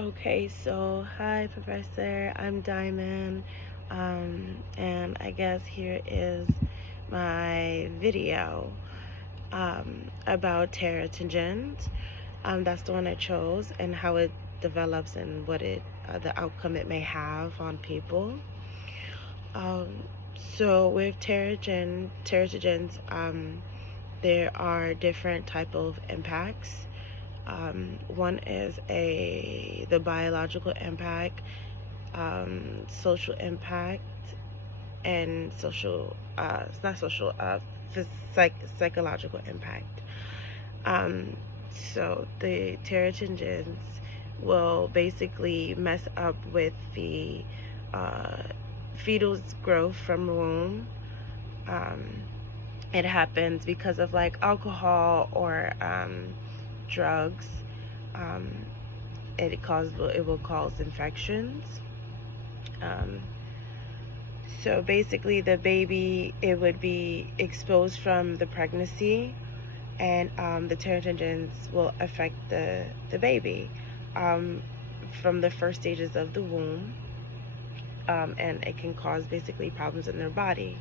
Okay, so hi, Professor. I'm Diamond. And I guess here is my video about teratogens. That's the one I chose, and how it develops and what the outcome it may have on people. Um, so with teratogens, there are different type of impacts. One is the biological impact, social impact, and it's not social, psychological impact. Um, so the teratogens will basically mess up with the uh, fetal's growth from the womb. Um, it happens because of like alcohol or drugs. Um, it will cause infections. Um, so basically, the baby, it would be exposed from the pregnancy, and the teratogens will affect the baby um, from the first stages of the womb, and it can cause basically problems in their body.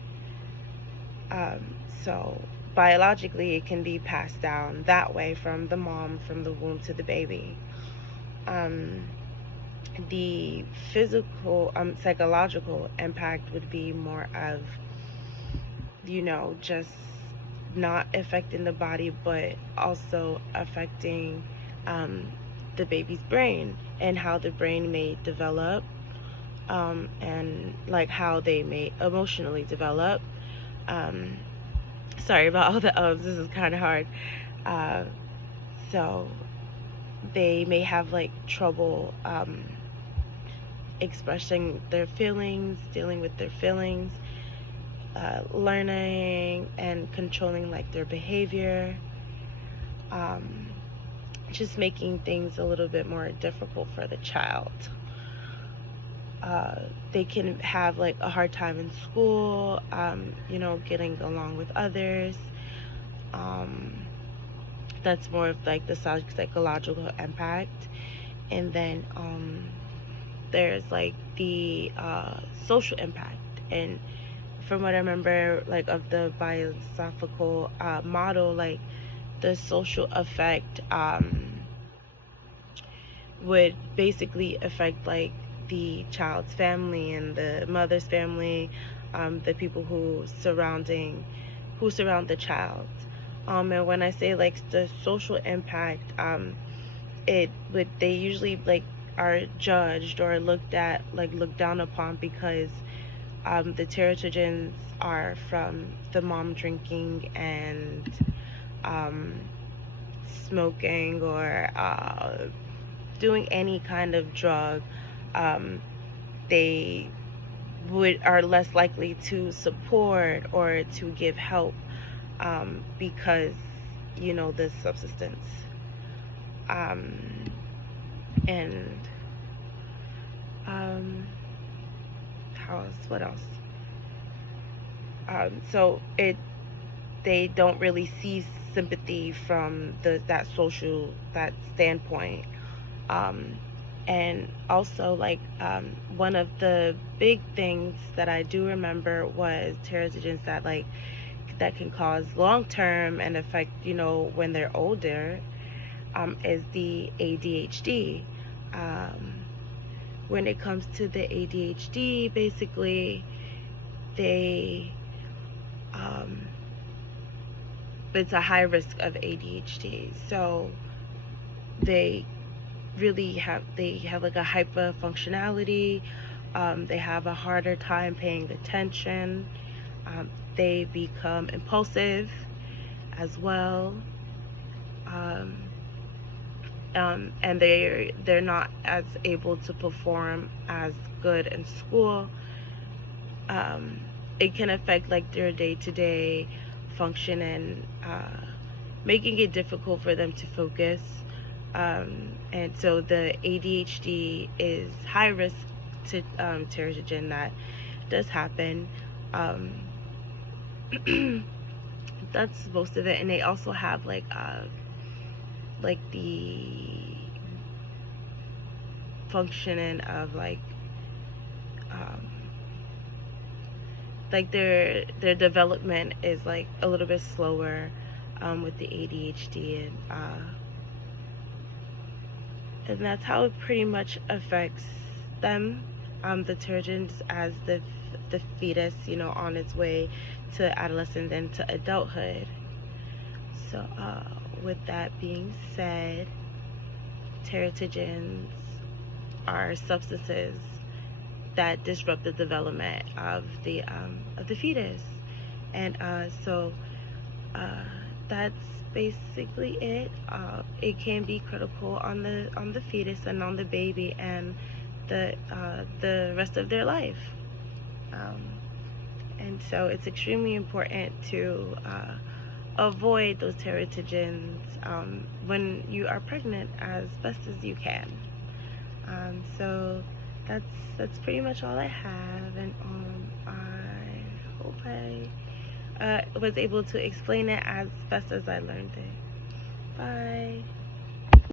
So biologically, it can be passed down that way from the mom, from the womb to the baby. Um, the physical, psychological impact would be more of, just not affecting the body, but also affecting um, the baby's brain and how the brain may develop, and like how they may emotionally develop. Um, Sorry about all the ums, this is kind of hard. Uh, so they may have like trouble expressing their feelings, dealing with their feelings, learning and controlling like their behavior, um, just making things a little bit more difficult for the child. They can have like a hard time in school, getting along with others. Um, that's more of like the psychological impact. And then there's like the social impact. And from what I remember, like of the biosophical model, like the social effect would basically affect like the child's family and the mother's family, the people who surround the child. And when I say like the social impact, they usually like are judged or looked down upon because the teratogens are from the mom drinking and um, smoking or doing any kind of drug. um, they are less likely to support or to give help, because this subsistence, um, and how else? What else? So they don't really see sympathy from that standpoint. Um, and also like one of the big things that I do remember was teratogens that can cause long term and affect when they're older, is the ADHD. Um, when it comes to the ADHD, basically they um, it's a high risk of ADHD. So they they have like a hyper functionality. They have a harder time paying attention. They become impulsive as well. Um, and they're not as able to perform as good in school. Um, it can affect like their day-to-day function and making it difficult for them to focus. And so the ADHD is high risk to teratogen that does happen. Um, that's most of it. And they also have like the functioning of um, like their development is like a little bit slower with the ADHD, and that's how it pretty much affects them. The teratogens as the fetus, on its way to adolescence and to adulthood. So, with that being said, teratogens are substances that disrupt the development of the fetus, and uh, that's basically it. It can be critical on the fetus and on the baby and the rest of their life. Um, and so it's extremely important to avoid those teratogens when you are pregnant as best as you can. So that's pretty much all I have, and I hope I was able to explain it as best as I learned it. Bye.